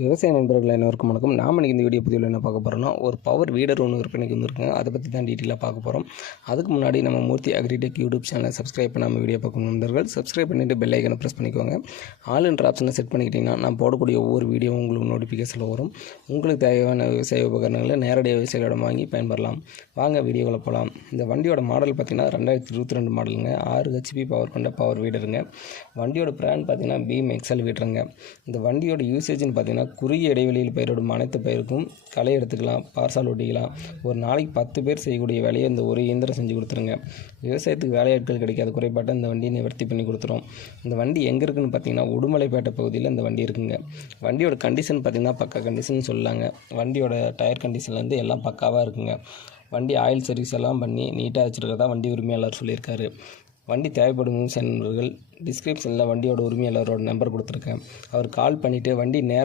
விவசாய நண்பர்கள் அனைவருக்கும் வணக்கம். நாம் இன்றைக்கி இந்த வீடியோ பதிவில் என்ன பார்க்க போகிறோம்னா, ஒரு பவர் வீடர் ஒன்று விற்பனைக்கு வந்திருக்குங்க. அதை பற்றி தான் டீட்டெயிலாக பார்க்க போகிறோம். அதுக்கு முன்னாடி நம்ம மூர்த்தி அக்ரிடெக் யூடியூப் சேனலை சப்ஸ்கிரைப் பண்ணாமல் வீடியோ பார்க்கும் நண்பர்கள் சப்ஸ்கிரைப் பண்ணிவிட்டு பெல் ஐக்கனை ப்ரெஸ் பண்ணிக்கோங்க. ஆல் என்ற ஆப்ஷனை செட் பண்ணிக்கிட்டிங்கன்னா நான் போடக்கூடிய ஒவ்வொரு வீடியோவும் உங்களுக்கு நோட்டிஃபிகேஷனில் வரும். உங்களுக்கு தேவையான விவசாய உபகரணங்களை நேரடியாக விவசாயிகளிடம் வாங்கி பயன்பெறலாம். வாங்க வீடியோவில் போகலாம். இந்த வண்டியோட மாடல் பார்த்திங்கன்னா 2022 மாடலுங்க. 6 HP பவர் கொண்ட பவர் வீடருங்க. வண்டியோட பிராண்ட் பார்த்திங்கன்னா பீம் எக்ஸல் வீடருங்க. இந்த வண்டியோட யூசேஜ்னு பார்த்திங்கன்னா குறுகிய இடைவெளியில் பயிரிடும் அனைத்து பயிருக்கும் களை எடுத்துக்கலாம், பார்சால் ஒட்டிக்கலாம். ஒரு நாளைக்கு 10 பேர் செய்யக்கூடிய வேலையை இந்த ஒரு இயந்திரம் செஞ்சு கொடுத்துருங்க. விவசாயத்துக்கு வேலையாட்கள் கிடைக்காத குறைபாட்டை இந்த வண்டியை நிவர்த்தி பண்ணி கொடுத்துரும். இந்த வண்டி எங்கே இருக்குதுன்னு பார்த்தீங்கன்னா உடுமலைப்பேட்டை பகுதியில் இந்த வண்டி இருக்குங்க. வண்டியோட கண்டிஷன் பார்த்திங்கன்னா பக்கா கண்டிஷன் சொல்லலாங்க. வண்டியோட டயர் கண்டிஷன்லேருந்து எல்லாம் பக்காவாக இருக்குங்க. வண்டி ஆயில் சர்வீஸ் எல்லாம் பண்ணி நீட்டாக வச்சுருக்கிறதா வண்டி உரிமையாளர் சொல்லியிருக்காரு. வண்டி தேவைப்படும் நண்பர்கள் டிஸ்கிரிப்ஷனில் வண்டியோட உரிமையாளரோட நம்பர் கொடுத்துருக்கேன். அவர் கால் பண்ணிவிட்டு வண்டி நேரில்